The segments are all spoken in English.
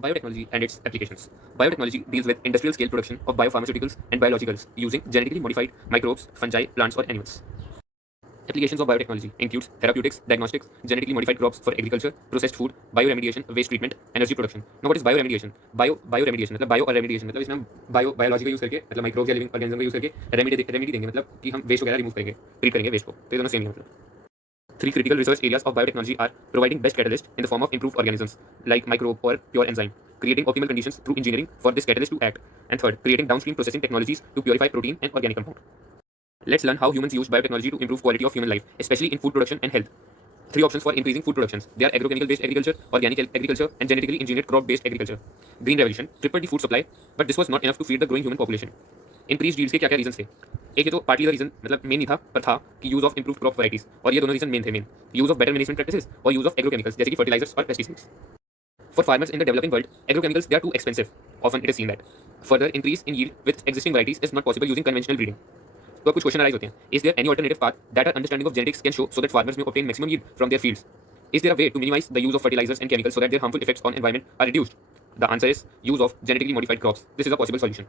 Biotechnology and its applications. Biotechnology deals with industrial scale production of biopharmaceuticals and biologicals using genetically modified microbes, fungi, plants, or animals. Applications of biotechnology includes therapeutics, diagnostics, genetically modified crops for agriculture, processed food, bioremediation, waste treatment, energy production. Now what is bioremediation? Bioremediation मतलब bio और remediation मतलब इसमें हम biological use करके मतलब microbes या living organism का use करके रेमेडी देंगे मतलब कि हम वेस्ट वगैरह रिमूव करेंगे, ट्रीट करेंगे वेस्ट को, तो ये दोनों सेम ही मतलब. Three critical research areas of biotechnology are providing best catalyst in the form of improved organisms like microbe or pure enzyme, creating optimal conditions through engineering for this catalyst to act, and third, creating downstream processing technologies to purify protein and organic compound. Let's learn how humans use biotechnology to improve quality of human life, especially in food production and health. Three options for increasing food productions. They are agrochemical-based agriculture, organic agriculture, and genetically engineered crop-based agriculture. Green Revolution tripled the food supply, but this was not enough to feed the growing human population. Increase yields के क्या क्या reason थे? एक है तो partly the reason मतलब main नहीं था पर था कि use of improve crop varieties, और ये दोनों रीजन मेन थे. Main use of better management practices और यूज ऑफ एग्रोकेमिकल्स जैसे कि फर्टिलाइजर्स और pesticides. For farmers in the developing world agrochemicals they are too expensive, often it is seen that further increase in yield with existing varieties is not possible using conventional breeding. तो कुछ question arise होते हैं. Is there any alternative path that are understanding of genetics can show so that farmers may obtain maximum yield from their fields? Is there a way to minimize the use of fertilizers and chemicals so that their harmful effects on environment are reduced? The answer is use of genetically modified crops. This is a possible solution.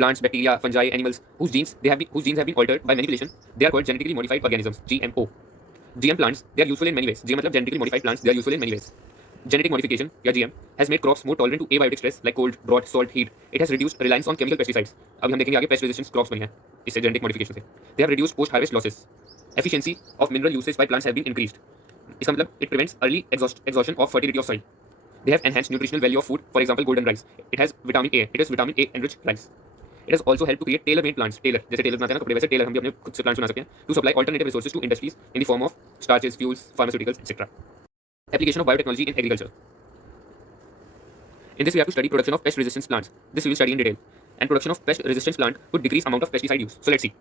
Plants, bacteria, fungi, animals whose genes have been altered by manipulation, they are called genetically modified organisms, GMO. GM plants, they are useful in many ways. GM मतलब genetically modified plants, they are useful in many ways. Genetic modification या GM has made crops more tolerant to abiotic stress like cold, drought, salt, heat. It has reduced reliance on chemical pesticides. अभी हम देखेंगे आगे pest resistant crops बनी हैं इससे genetic modification से. They have reduced post harvest losses. Efficiency of mineral usage by plants have been increased. इसका मतलब it prevents early exhaustion of fertility of soil. They have enhanced nutritional value of food. For example, golden rice. It has vitamin A. It is vitamin A enriched rice. It has also helped to create tailor-made plants. Tailor जैसे Taylor बनाते हैं ना कपड़े, वैसे Taylor हम भी अपने खुद से प्लांट्स बना सकते हैं to supply alternative resources to industries in the form of starches, fuels, pharmaceuticals, etc. Application of biotechnology in agriculture. In this we have to study production of pest resistance plants. This we will study in detail. And production of pest resistance plant could decrease amount of pesticide use. So let's see.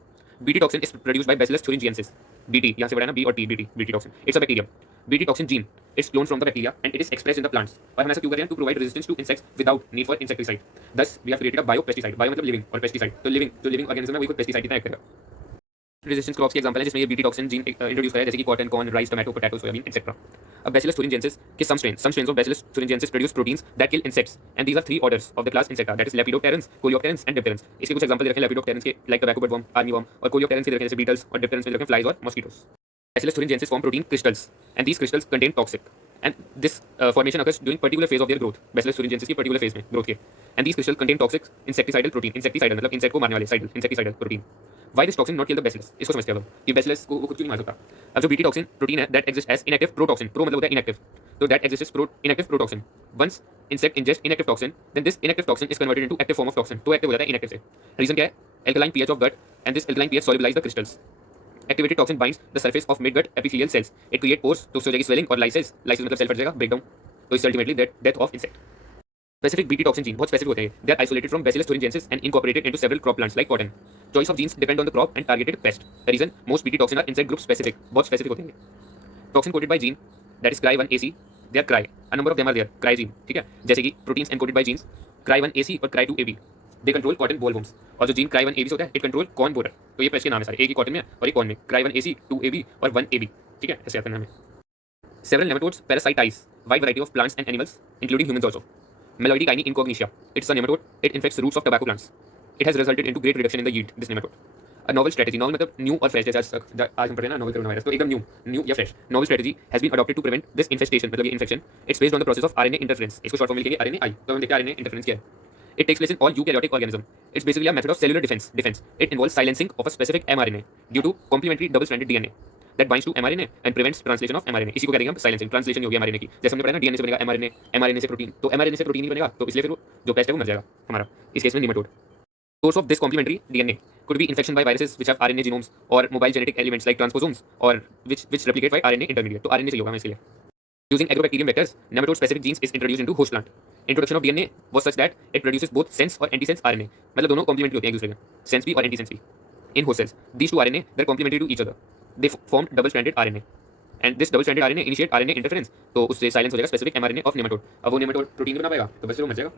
BT toxin is produced by Bacillus thuringiensis. BT यहाँ से बड़ा है ना B और T, BT toxin. It's a bacterium. BT toxin gene. It's cloned from the bacteria and it is expressed in the plants. और हम ऐसा क्यों कर रहे हैं? To provide resistance to insects without need for insecticide. Thus we have created a biopesticide. Bio मतलब living और pesticide. तो जो living organism है वही खुद pesticide की तरह एक्ट करेगा. रेजिस्टेंस क्रॉप्स के एग्जांपल है जिसमें ये बीटी टॉक्सिन जीन इंट्रोड्यूस करा है जैसे कि cotton, corn, rice, tomato, potato, soybean etcetera. अब बैसिलस thuringiensis के some strains of Bacillus thuringiensis produce proteins that kill insects, and these are three orders of the class Insecta, that is Lepidopterans, Coleopterans and Dipterans. इसके कुछ example दे रखे हैं Lepidopterans के like tobacco bud worm, army worm, और Coleopterans के दे रखे हैं जैसे beetles, और Dipterans में दे रखे हैं flies और mosquitoes. Bacillus thuringiensis form protein crystals, and these crystals contain toxic, and this formation occurs during particular phase of their growth. Bacillus thuringiensis की particular phase में growth के, and these crystals contain toxic insecticidal protein. insecticidal मतलब insect को मारने वाले, insecticidal protein. Why this toxin not kill the bacillus? इसको समझते हैं अब कि bacillus को खुद क्यों नहीं मार सकता. अब जो BT toxin प्रोटीन है that exists as inactive protoxin. Pro मतलब होता है inactive, तो that exists as inactive protoxin. Once insect ingests inactive toxin, then this inactive toxin is converted into active form of toxin. तो active हो जाता है inactive से. Reason क्या है? Alkaline pH of gut, and this alkaline pH solubilize the crystals. Activated toxin binds the surface of mid-gut epithelial cells. It create pores, तो उससे हो जाएगी swelling और lysis. Lysis मतलब cell फट जाएगा, breakdown. तो इससे ultimately death of insect. Specific BT toxin gene बहुत specific होते हैं. They are isolated from Bacillus thuringiensis and incorporated into several crop plants like cotton. Choice of genes depend on the crop and targeted pest. The reason most BT toxin are insect group specific. बहुत specific होते हैं. Toxin coded by gene that is cry1AC. They are cry. A number of them are there. Cry gene. ठीक है. जैसे कि proteins encoded by genes cry1AC और cry2AB. They control cotton bollworms. और जो जीन cry1AB होता है it control corn borer. तो ये पेस्ट के नाम है सारे. एक ही cotton में और एक corn में. cry1AC, 2AB और 1AB. ठीक है. ऐसे आता है नाम है. Several nematodes parasitize wide variety of plants and animals, including humans also. Meloidicaine incognitia. It's a nematode. It infects roots of tobacco plants. It has resulted into great reduction in the yield. This nematode. A novel strategy. Novel मतलब new और fresh. जैसे आज हम पढ़े ना novel coronavirus. तो एकदम new या fresh. Novel strategy has been adopted to prevent this infestation. मतलब ये infection. It's based on the process of RNA interference. इसको short form में लिखेंगे RNAi. तो हम देखते हैं RNA interference क्या है. It takes place in all eukaryotic organism. It's basically a method of cellular defense. It involves silencing of a specific mRNA due to complementary double-stranded DNA that binds to mRNA and prevents translation of mRNA. इसी को कहते हैं हम silencing. Translation होगी mRNA की. जैसे हमने पढ़ा ना DNA से बनेगा mRNA, mRNA से प्रोटीन, तो mRNA से प्रोटीन ही बनेगा, तो इसलिए फिर वो जो पेस्ट है वो मर जाएगा हमारा. इस केस में nematode. Source of this complementary DNA could be infection by viruses which have RNA genomes or mobile genetic elements like transposomes or which replicate by RNA intermediate. तो RNA से ही होगा हमें इसके लिए. Using agrobacterium vectors, nematode-specific genes is introduced into host plant. Introduction of DNA was such that it produces both sense और antisense RNA. मतलब दोनों complementary होते हैं एक दूसरे के. Sense भी और antisense भी. In host cells, these two RNA they're complementary to each other. They formed double-stranded RNA. And this double-stranded RNA initiate RNA interference. तो उससे silence हो जाएगा specific mRNA of nematode. अब वो nematode प्रोटीन बना पाएगा तो बस फिर वो मर जाएगा.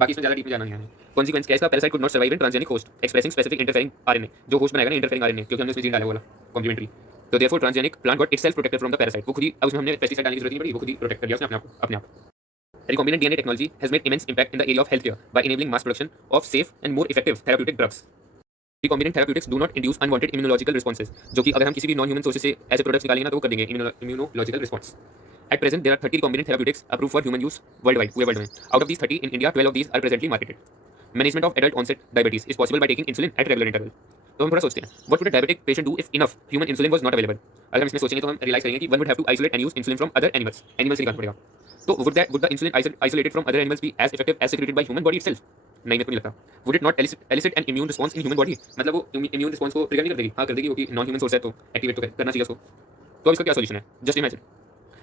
बाकी इसमें ज़्यादा डीप में जाना नहीं है. Consequence क्या है इसका? Parasite could not survive in transgenic host expressing specific interfering RNA. जो host बनाएगा ना interfering RNA क्योंकि हमने उसमें जीन डाला हुआ complementary. तो therefore transgenic plant got itself protected from the parasite. वो खुद ही अब उसमें हमने pesticide डालने की जरूरत नहीं पड़ी, वो खुद ही प्रोटेक्ट कर लिया उसने अपने आप. Recombinant DNA technology has made immense impact in the area of healthcare by enabling mass production of safe and more effective therapeutic drugs. Recombinant therapeutics do not induce unwanted immunological responses, जो कि अगर हम किसी भी non-human sources से ऐसे products निकालेंगे ना तो वो कर देंगे immunological response. At present, there are 30 recombinant therapeutics approved for human use worldwide, पूरे world में. Out of these 30 in India, 12 of these are presently marketed. Management of adult onset diabetes is possible by taking insulin at regular interval. तो हम थोड़ा सोचते हैं, what would a diabetic patient do if enough human insulin was not available? अगर हम इसमें सोचेंगे तो हम realize करेंगे कि one would have to isolate and use insulin from other animals. Animals से निकालना पड़ेगा. तो would the insulin isolated from other animals be as effective as secreted by human body itself? नहीं, मेरे को नहीं लगता. Would it not elicit an immune response in human body? मतलब वो immune response को trigger नहीं कर देगी? हाँ कर देगी, क्योंकि non-human source है तो activate तो करना चाहिए उसको. तो अब इसका क्या solution है? Just imagine.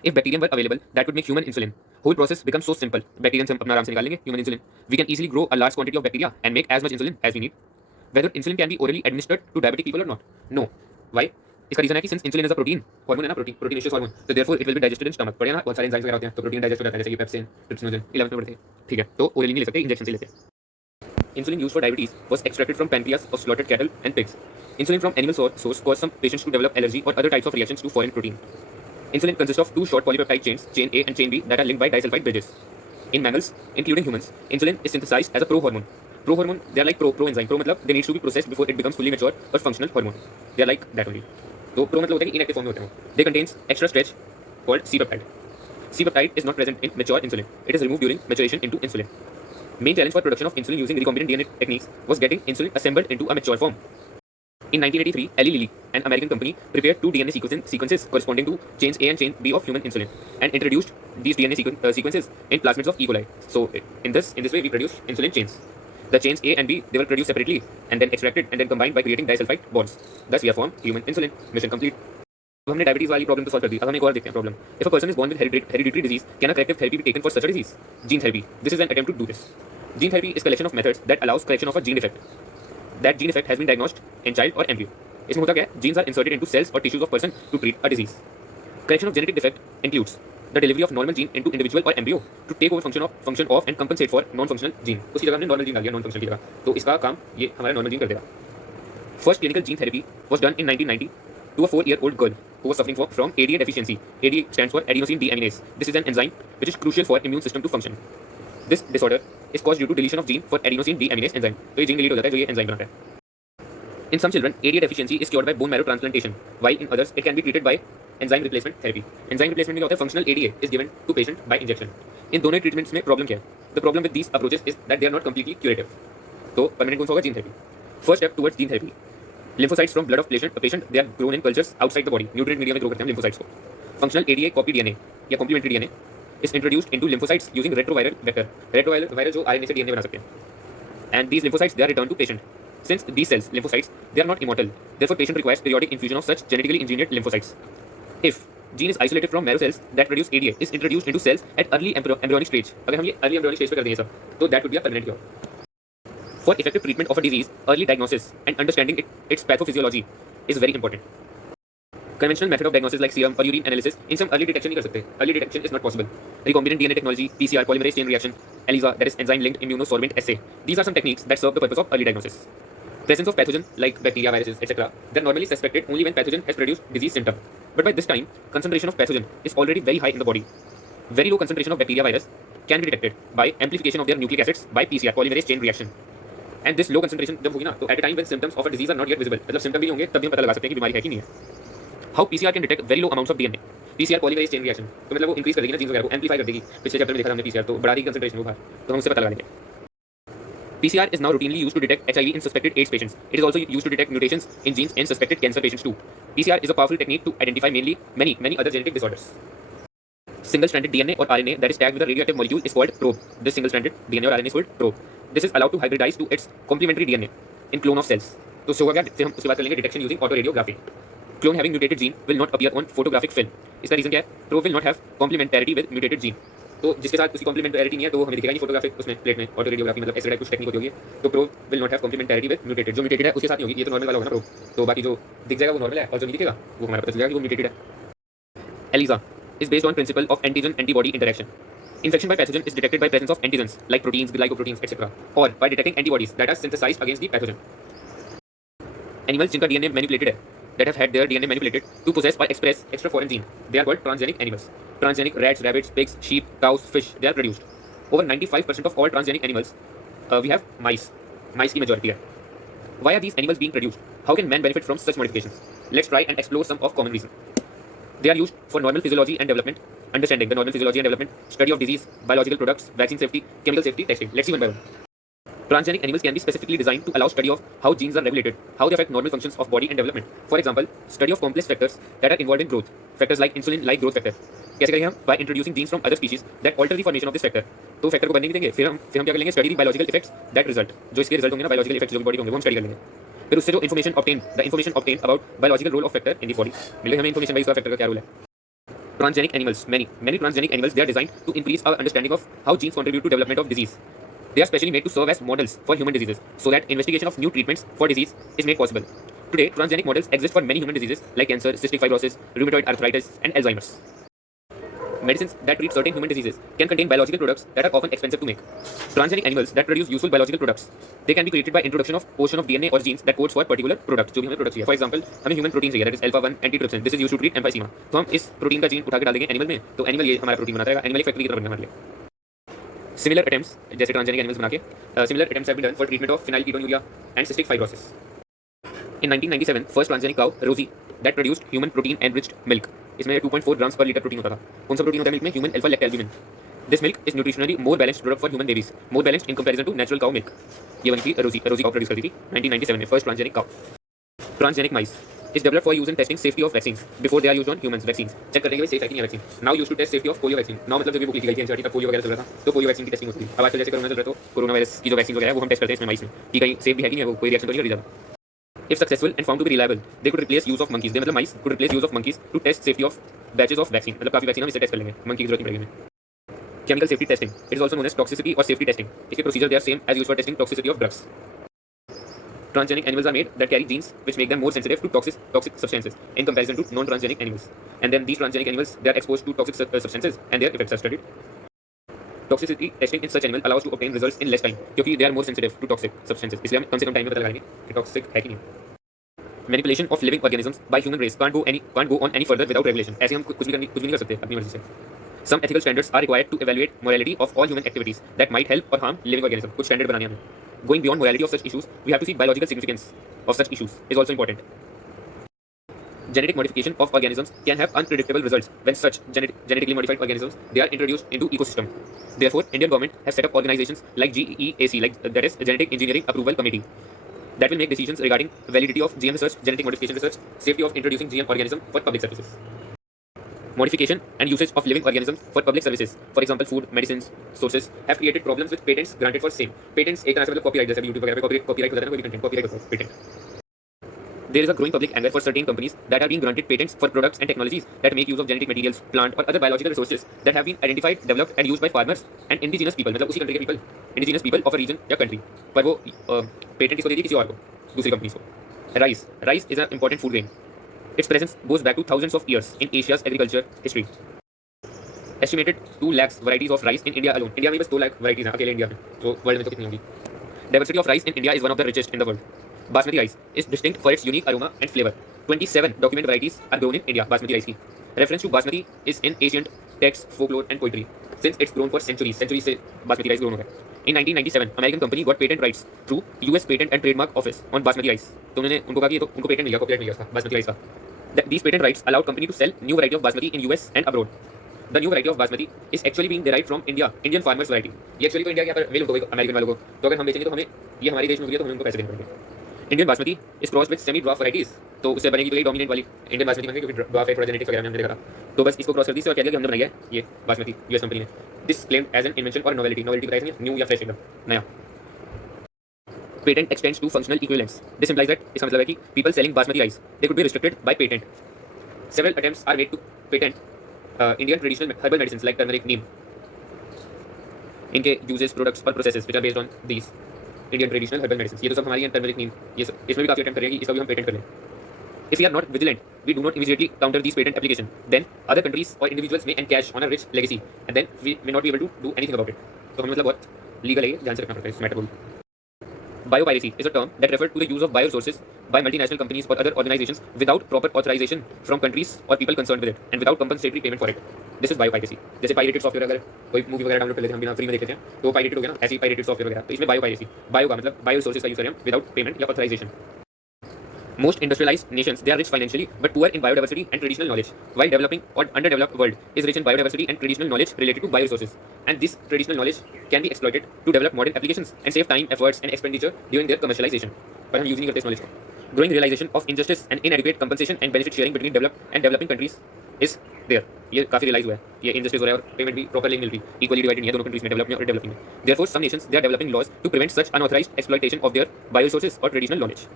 If bacterium were available, that would make human insulin. Whole process becomes so simple. Bacterium से हम अपना आराम से निकाल लेंगे human insulin. We can easily grow a large quantity of bacteria and make as much insulin as we need. Whether insulin can be orally administered to diabetic people or not? No. Why? इसका reason है कि since insulin is a protein hormone है ना, proteinaceous hormone, so therefore it will be digested in stomach. पढ़े ना, बहुत सारे enzymes वगैरह होते हैं तो प्रोटीन डाइजेस्ट हो जाता है, जैसे कि पेप्सिन, ट्रिप्सिनोजन, 11th में पढ़ते हैं. ठीक है, तो orally नहीं ले सकते, इंजेक्शन से लेते हैं. Insulin used for diabetes was extracted from pancreas of slaughtered cattle and pigs. Insulin from animal source caused some patients to develop allergy or other types of reactions to foreign protein. Insulin consists of two short polypeptide chains, chain A and chain B, that are linked by disulfide bridges. In mammals, including humans, insulin is synthesized as a prohormone. Prohormone, they are like proenzyme. Pro मतलब they need to be processed before it becomes fully mature or functional hormone. They are like that only. तो pro मतलब होता है कि inactive form में होते हैं. They contains extra stretch called C peptide. C peptide is not present in mature insulin. It is removed during maturation into insulin. Main challenge for production of insulin using recombinant DNA techniques was getting insulin assembled into a mature form. In 1983, Eli Lilly, an American company, prepared two DNA sequences corresponding to chains A and chain B of human insulin and introduced these DNA sequences in plasmids of E. coli. So, in this way, we produce insulin chains. The chains A and B, they were produced separately and then extracted and then combined by creating disulfide bonds. Thus, we have formed human insulin. Mission complete. अब हमने diabetes वाली problem तो solve कर दी. अब हम एक और देखते हैं problem. If a person is born with hereditary disease, can a corrective therapy be taken for such a disease? Gene therapy. This is an attempt to do this. Gene therapy is collection of methods that allows correction of a gene defect. That gene defect has been diagnosed in child or embryo. इसमें होता क्या है? Genes are inserted into cells or tissues of person to treat a disease. Correction of genetic defect includes the delivery of normal gene into individual or embryo to take over function of and compensate for non-functional gene. उसी जगह हमने normal gene डाल दिया non-functional की जगह. तो इसका काम ये हमारा normal gene कर देगा. First clinical gene therapy was done in 1990 to a 4-year-old girl who was suffering from ADA deficiency. ADA stands for adenosine deaminase. This is an enzyme which is crucial for immune system to function. This disorder is caused due to deletion of gene for adenosine deaminase enzyme. तो ये gene delete हो जाता है जो ये enzyme बनाता है. In some children, ADA deficiency is cured by bone marrow transplantation, while in others, it can be treated by enzyme replacement therapy. Enzyme replacement में क्या होता है? Functional ADA is given to patient by injection. इन दोनों treatments में problem क्या है? The problem with these approaches is that they are not completely curative. तो permanent कौन सा होगा? Gene therapy. First step towards gene therapy. Lymphocytes from blood of patient they are grown in cultures outside the body. Nutrient media में grow करते हैं lymphocytes को. Functional ADA copy DNA या complementary DNA is introduced into lymphocytes using retroviral vector. Retroviral जो RNA से DNA बना सकते हैं. And these lymphocytes they are returned to patient. Since these cells, lymphocytes, they are not immortal. Therefore, patient requires periodic infusion of such genetically engineered lymphocytes. If gene is isolated from marrow cells that produce ADA is introduced into cells at early embryonic stage. अगर हम ये early embryonic stage पे कर देंगे सब, तो that would be a permanent cure. For effective treatment of a disease, early diagnosis and understanding its pathophysiology is very important. Conventional method of diagnosis like serum or urine analysis in some early detection नहीं कर सकते. Early detection is not possible. Recombinant DNA technology, PCR, polymerase chain reaction, ELISA, that is enzyme-linked immunosorbent assay. These are some techniques that serve the purpose of early diagnosis. Presence of pathogen like bacteria, viruses, etc. They are normally suspected only when pathogen has produced disease symptom. But by this time, concentration of pathogen is already very high in the body. Very low concentration of bacteria virus can be detected by amplification of their nucleic acids by PCR, polymerase chain reaction. And this low concentration जब होगी ना, तो at a time when symptoms of a disease are not yet visible, मतलब symptom भी नहीं होंगे, तब भी हम पता लगा सकते हैं कि बीमारी है कि नहीं है. How PCR can detect very low amounts of DNA? PCR polymerase chain reaction. तो मतलब वो increase कर देगी ना जीन्स वगैरह को, amplify कर देगी. पिछले चैप्टर में देखा था हमने PCR, तो बढ़ा देगी concentration को बाहर, तो हम उससे पता लगा लेंगे. PCR is now routinely used to detect HIV in suspected AIDS patients. It is also used to detect mutations in genes in suspected cancer patients too. PCR is a powerful technique to identify many other genetic disorders. Single-stranded DNA or RNA that is tagged with a radioactive molecule is called probe. This single-stranded DNA or RNA is called probe. This is allowed to hybridize to its complementary DNA in clone of cells. तो उससे होगा क्या? फिर हम उसके बाद कर लेंगे detection using autoradiography. Clone having mutated gene will not appear on photographic film. इसका रीजन क्या है? Probe will not have complementarity with mutated gene. तो जिसके साथ उसकी कॉम्प्लीमेंटैरिटी नहीं है तो हमें दिखेगा नहीं फोटोग्राफिक उसमें प्लेट में ऑटो रेडियोग्राफी मतलब ऐसे टाइप कुछ टेक्निक होती होगी. तो probe will not have complementarity with mutated. जो म्यूटेटेड है उसके साथ नहीं होगी. ये तो नॉर्मल वाला होगा ना प्रोब. तो बाकी जो दिख जाएगा वो नॉर्मल है और जो नहीं दिखेगा वो हमारा पता चलेगा कि वो म्यूटेटेड है. ELISA is based on principle of antigen-antibody interaction. Infection by pathogen is detected by presence of antigens like proteins, glycoproteins, etc. or by detecting antibodies that are synthesized against the pathogen. Animals जिनका DNA manipulated है, that have had their DNA manipulated to possess or express extra foreign gene, they are called transgenic animals. Transgenic rats, rabbits, pigs, sheep, cows, fish, they are produced. Over 95% of all transgenic animals, we have mice. Mice की majority है. Why are these animals being produced? How can man benefit from such modifications? Let's try and explore some of common reasons. They are used for normal physiology and development, understanding the normal physiology and development, study of disease, biological products, vaccine safety, chemical safety testing. Let's see one by one. Transgenic animals can be specifically designed to allow study of how genes are regulated, how they affect normal functions of body and development. For example, study of complex factors that are involved in growth, factors like insulin-like growth factor. कैसे करेंगे हम? By introducing genes from other species that alter the formation of this factor. तो factor को बनने नहीं देंगे, फिर हम क्या करेंगे? Study the biological effects that result, जो इसके रिजल्ट होंगे ना, बायोलॉजिकल इफेक्ट्स जो भी बॉडी होंगे वो हम स्टडी कर लेंगे. फिर उससे जो information obtain about biological role of factor in the body, मिलेगा हमें इन्फॉर्मेशन भाई इसका फैक्टर का क्या रोल है. Transgenic animals, many transgenic animals, they are designed to increase our understanding of how genes contribute to development of disease. They are specially made to serve as models for human diseases, so that investigation of new treatments for disease is made possible. Today, transgenic models exist for many human diseases like cancer, cystic fibrosis, rheumatoid arthritis, and Alzheimer's. Medicines that treat certain human diseases can contain biological products that are often expensive to make. Transgenic animals that produce useful biological products, they can be created by introduction of portion of DNA or genes that codes for particular product. जो भी हमें product चाहिए. For example, हमें human protein चाहिए, that is alpha 1 antitrypsin. This is used to treat emphysema. तो हम इस protein का जीन उठा के डाल देंगे एनिमल में, तो एनिमल ये हमारा प्रोटीन बनाता है. एनिमल एक फैक्ट्री की तरह बनेगा हमारे लिए. Similar attempts, जैसे transgenic animals बना के, similar attempts have been done for treatment of phenylketonuria and cystic fibrosis. In 1997, first transgenic cow, Rosie, that produced human protein enriched milk. इसमें 2.4 grams per liter प्रोटीन होता था. कौन सा protein होता है मिल्क में? Human alpha lactalbumin. This milk is nutritionally more balanced product for human babies, more balanced in comparison to natural cow milk. ये बनी थी रोजी cow प्रोड्यूस करती थी 1997 में, first transgenic cow. Transgenic mice is developed for use in testing safety of vaccines before they are used on humans. Vaccines check करने के लिए सेफ है कि नहीं है vaccine. Now used to test safety of polio vaccine. Now मतलब जब ये बुक लिखी गई थी NCERT तब पोलियो वगैरह चल रहा था, तो पोलियो वैक्सीन की टेस्टिंग होती थी. अब आजकल जैसे कोरोना चल रहा है तो कोरोना वायरस की जो वैक्सीन वगैरह है वो हम टेस्ट करते हैं इसमें माइस में कि कहीं सेफ भी है कि नहीं है, वो कोई रिएक्शन तो नहीं कर रही ज़्यादा. If successful and found to be reliable, they could replace use of monkeys. They मतलब mice could replace use of monkeys to test safety of batches of vaccine. मतलब काफी वैक्सीन हम इससे टेस्ट कर लेंगे, मंकी की जरूरत नहीं पड़ेगी हमें. Chemical safety testing. It is also known as toxicity or safety testing. इसके procedure they are same as used for testing toxicity of drugs. Transgenic animals are made that carry genes which make them more sensitive to toxic substances in comparison to non-transgenic animals. And then these transgenic animals they are exposed to toxic substances and their effects are studied. Toxicity testing in such animal allows to obtain results in less time क्योंकि they are more sensitive to toxic substances. इसलिए हम कम से कम time में पता लगाएंगे कि toxic है कि नहीं. Manipulation of living organisms by human race can't go on any further without regulation. ऐसे हम कुछ भी नहीं कर सकते अपनी मर्जी से. Some ethical standards are required to evaluate morality of all human activities that might help or harm living organisms. कुछ standard बनाने हमें. Going beyond morality of such issues, we have to see biological significance of such issues is also important. Genetic modification of organisms can have unpredictable results when such genetically modified organisms they are introduced into ecosystem. Therefore, Indian government has set up organizations like GEAC, that is Genetic Engineering Approval Committee, that will make decisions regarding validity of GM research, genetic modification research, safety of introducing GM organisms for public services. Modification and usage of living organisms for public services, for example food, medicines, sources, have created problems with patents granted for same. Patents एक तरह से मतलब copyright जैसे YouTube वगैरह पे copyright होता है ना, कोई भी content copyright होता है patent. There is a growing public anger for certain companies that are being granted patents for products and technologies that make use of genetic materials, plant or other biological resources that have been identified, developed and used by farmers and indigenous people. मतलब उसी country के people, indigenous people of a region या country, पर वो patent किसको दे दी? किसी और को, दूसरी companies को. Rice is an important food grain. Its presence goes back to thousands of years in Asia's agriculture history. Estimated 2 lakhs varieties of rice in India alone. India में बस 2 लाख varieties हैं अकेले इंडिया में, तो वर्ल्ड में तो कितनी होंगी? Diversity of rice in India is one of the richest in the world. Basmati rice is distinct for its unique aroma and flavor. 27 documented varieties are grown in India. Basmati rice की reference to Basmati is in ancient texts, folklore and poetry. Since it's grown for centuries से Basmati rice grown हो गया. In 1997, American company got patent rights through US Patent and Trademark Office on Basmati rice. तो उन्होंने उनको कहा कि ये तो उनको पेटेंट मिल गया, कॉपीराइट मिल गया उसका Basmati rice का. These patent rights allowed company to sell new variety of Basmati in US and abroad. The new variety of Basmati is actually being derived from India, Indian farmers variety. ये actually तो India के यहाँ पर मिल होगा American वालों को, तो अगर हम बेचेंगे तो हमें ये हमारे देश में होगी तो हमें उनको पैसे देने पड़ेंगे. Indian Basmati is crossed with semi dwarf varieties, तो उससे बनेगी तो ये डोमिनेंट वाली Indian Basmati बनेगी क्योंकि dwarf है, थोड़ा जेनेटिक्स वगैरह में हमने देखा था. तो बस इसको क्रॉस कर दी और कह दिया कि हमने बनाई है ये बासमती यूएस कंपनी ने. This claimed as an invention or novelty बताया था, न्यू या फ्रेश एकदम नया. Patent extends to functional equivalents. This implies that इसका मतलब है कि people selling basmati rice they could be restricted by patent. Several attempts are made to patent Indian traditional herbal medicines like turmeric, neem. इनके uses, products और processes which are based on these Indian traditional herbal medicines. ये तो सब हमारी turmeric, neem, ये सब इसमें भी काफी attempt करेंगे कि इसका भी हम patent कर लें. If we are not vigilant, we do not immediately counter these patent applications, then other countries or individuals may encash on a rich legacy, and then we may not be able to do anything about it. तो हमें मतलब बहुत legal है ये, ध्यान से रखना पड़ता है इस मैटर को. Biopiracy is a term that refers to the use of bioresources by multinational companies or other organizations without proper authorization from countries or people concerned with it, and without compensatory payment for it. This is bio piracy. जैसे pirated software अगर कोई movie वगैरह download कर लेते हैं हम बिना free में देख लेते हैं तो पायरेटेड हो गया ना, ऐसे ही पायरेटेड सॉफ्टवेयर वगैरह, तो इसमें बायो पायरेसी, बायो का मतलब बायो रिसोर्सेज का यूज करें हम विदाउट पेमेंट या authorisation. Most industrialized nations, they are rich financially but poor in biodiversity and traditional knowledge, while developing or underdeveloped world is rich in biodiversity and traditional knowledge related to bioresources. And this traditional knowledge can be exploited to develop modern applications and save time, efforts, and expenditure during their commercialization. पर हम use नहीं करते इस knowledge को. Growing realization of injustice and inadequate compensation and benefit sharing between developed and developing countries is there. ये काफी realise हुआ है, ये injustice हो रहा है और पेमेंट भी प्रॉपरली मिल रही, इक्वली डिवाइडेड नहीं है दोनों कंट्रीज में, डेवलप में और डेवलपिंग में. Therefore, some nations they are developing laws to prevent such unauthorized exploitation of their bioresources or traditional knowledge.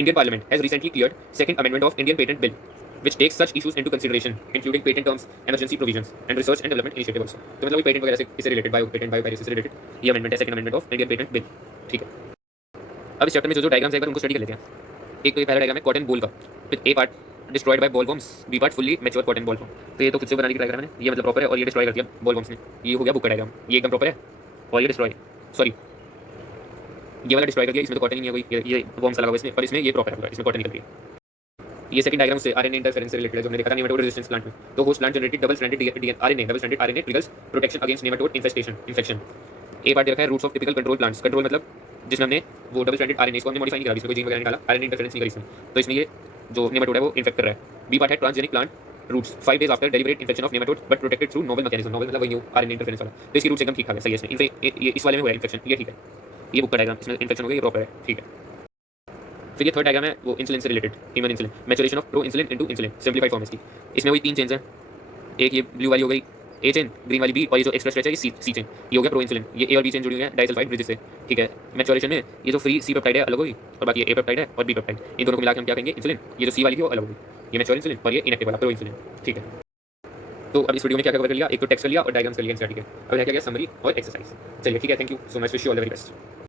Indian Parliament has recently cleared Second Amendment of Indian Patent Bill, which takes such issues into consideration, including patent terms, emergency provisions, and research and development initiative also. तो मतलब patent वगैरह से इससे related, bio patent, bio piracy से related ये amendment है, second amendment of Indian patent bill. ठीक है. अब इस चैप्टर में जो डायग्राम्स है एक बार उनको स्टडी कर लेते हैं. एक तो ये पहला डायग्राम है कॉटन बॉल का, with A part destroyed by ball bombs, B part fully mature cotton ball bomb. तो ये तो खुद से बनाने की ट्राई करा मैंने, ये मतलब प्रॉपर है और ये डिस्ट्रॉय कर दिया बॉल बॉम्ब्स ने. ये हो गया बुक का डायग्राम, ये एकदम प्रॉपर है और ये डिस्ट्रॉय, सॉरी ये वाला डिस्ट्रॉय कर दिया, इसमें तो कॉटन ही नहीं है कोई, ये बॉम्ब्स लगा हुआ इसमें, और इसमें ये प्रॉपर है, इसमें कॉटन निकल रही है. ये सेकंड डायग्राम से आरएनए इंटरफेरेंस से रिलेटेड है जो हमने देखा था नेमेटोड रेजिस्टेंस प्लांट में. तो host plant generated double stranded RNA, double stranded RNA triggers protection against nematode infection. A part रखा है roots of typical control plants. Control मतलब जिसमें हमने वो डबल स्ट्रैंडेड आरएनए इसको हमने मॉडिफाई नहीं करा, इसमें कोई जीन वगैरह नहीं डाला, आरएनए इंटरफेरेंस नहीं करी इसमें, तो इसमें ये जो नेमेटोड है वो इन्फेक्ट कर रहा है. बी पार्ट है transgenic plant roots 5 days after deliberate infection of nematode but protected through novel mechanism. Novel मतलब वही न्यू आरएनए इंटरफेरेंस वाला. तो इसकी रूट्स एकदम ठीक ठाक है, सही है. इसमें ये इस वाले में हुआ है इन्फेक्शन, ये ठीक है. ये बुक का डायग्राम, इसमें इन्फेक्शन हो गया, ये प्रॉपर है, ठीक है. फिर ये थर्ड डायग्राम है वो इंसुलिन से related, human insulin, maturation of pro insulin into insulin, simplified form इसकी. इसमें वही तीन चेंज हैं, एक ये ब्लू वाली हो गई ए चेन, ग्रीन वाली बी, और ये जो एक्स्ट्रा स्ट्रेच है ये सी चेन, ये हो गया प्रो इंसुलिन. ये ए और बी चेन जुड़ी हुई है डाइसल्फाइड ब्रिजेस से, ठीक है. मैचुरेशन में ये जो फ्री सी पेप्टाइड है अलग होगी और बाकी ये ए पेप्टाइड है और बी पेप्टाइड, इन दोनों को मिलाकर हम क्या कहेंगे इंसुलिन. ये जो सी वाली थी वो अलग होगी, ये मैच्योर इंसुलिन, और ये इनएक्टिव वाला प्रो इंसुलिन, ठीक है. तो अब इस वीडियो में क्या कवर कर लिया, एक तो टेक्स्ट कर लिया और डायग्राम्स कर लिया, ठीक है. अब रह गया समरी और एक्सरसाइज. चलिए ठीक है, thank you so much, wish you all the very best.